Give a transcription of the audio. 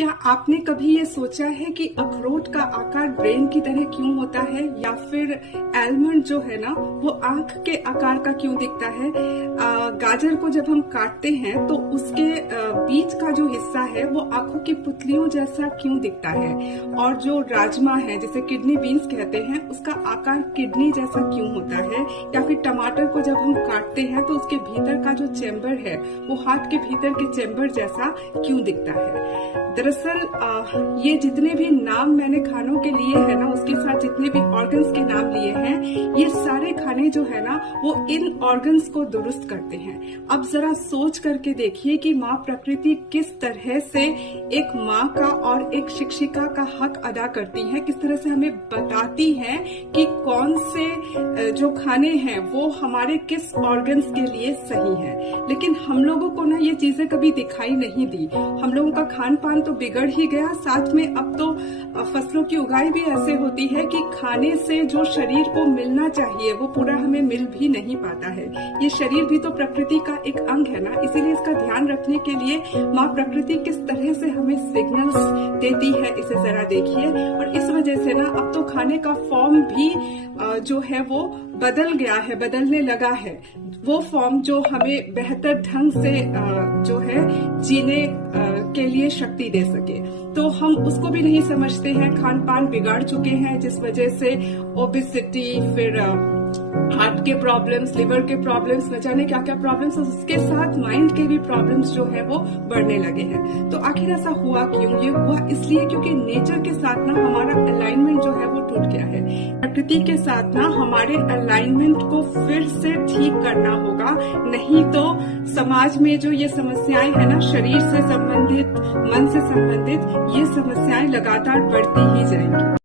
क्या आपने कभी ये सोचा है कि अखरोट का आकार ब्रेन की तरह क्यों होता है, या फिर आलमंड जो है ना वो आंख के आकार का क्यों दिखता है? गाजर को जब हम काटते हैं तो उसके बीच का जो हिस्सा है वो आंखों की पुतलियों जैसा क्यों दिखता है? और जो राजमा है जिसे किडनी बीन्स कहते हैं उसका आकार किडनी जैसा क्यों होता है? या फिर टमाटर को जब हम काटते हैं तो उसके भीतर का जो चेम्बर है वो हाथ के भीतर के चेम्बर जैसा क्यों दिखता है? दरअसल ये जितने भी नाम मैंने खानों के लिए है ना, उसके साथ जितने भी ऑर्गन्स के नाम लिए हैं, ये सारे खाने जो है ना वो इन ऑर्गन्स को दुरुस्त करते हैं। अब जरा सोच करके देखिए कि माँ प्रकृति किस तरह से एक माँ का और एक शिक्षिका का हक अदा करती है, किस तरह से हमें बताती है कि कौन से जो खाने हैं वो हमारे किस ऑर्गन्स के लिए सही है। लेकिन हम लोगों को ना ये चीजें कभी दिखाई नहीं दी। हम लोगों का खान पान तो बिगड़ ही गया, साथ में अब तो फसलों की उगाई भी ऐसे होती है कि खाने से जो शरीर को मिलना चाहिए वो पूरा हमें मिल भी नहीं पाता है। ये शरीर भी तो प्रकृति का एक अंग है ना, इसीलिए इसका ध्यान रखने के लिए माँ प्रकृति किस तरह से हमें सिग्नल्स देती है, इसे जरा देखिए। और इस वजह से ना अब तो खाने का फॉर्म भी जो है वो बदल गया है, बदलने लगा है। वो फॉर्म जो हमें बेहतर ढंग से जो है जीने के लिए शक्ति दे सके, तो हम उसको भी नहीं समझते हैं। खान पान बिगाड़ चुके हैं जिस वजह से ओबेसिटी, फिर हार्ट के प्रॉब्लम्स, लिवर के प्रॉब्लम्स, न जाने क्या क्या प्रॉब्लम्स, उसके साथ माइंड के भी प्रॉब्लम्स जो है वो बढ़ने लगे हैं। तो आखिर ऐसा हुआ क्यों? ये हुआ इसलिए क्योंकि नेचर के साथ ना हमारा अलाइनमेंट जो है वो टूट गया है। प्रकृति के साथ ना हमारे अलाइनमेंट को फिर से ठीक करना होगा, नहीं तो समाज में जो ये समस्याएं है ना, शरीर से संबंधित, मन से संबंधित, ये समस्याएं लगातार बढ़ती ही जाएंगी।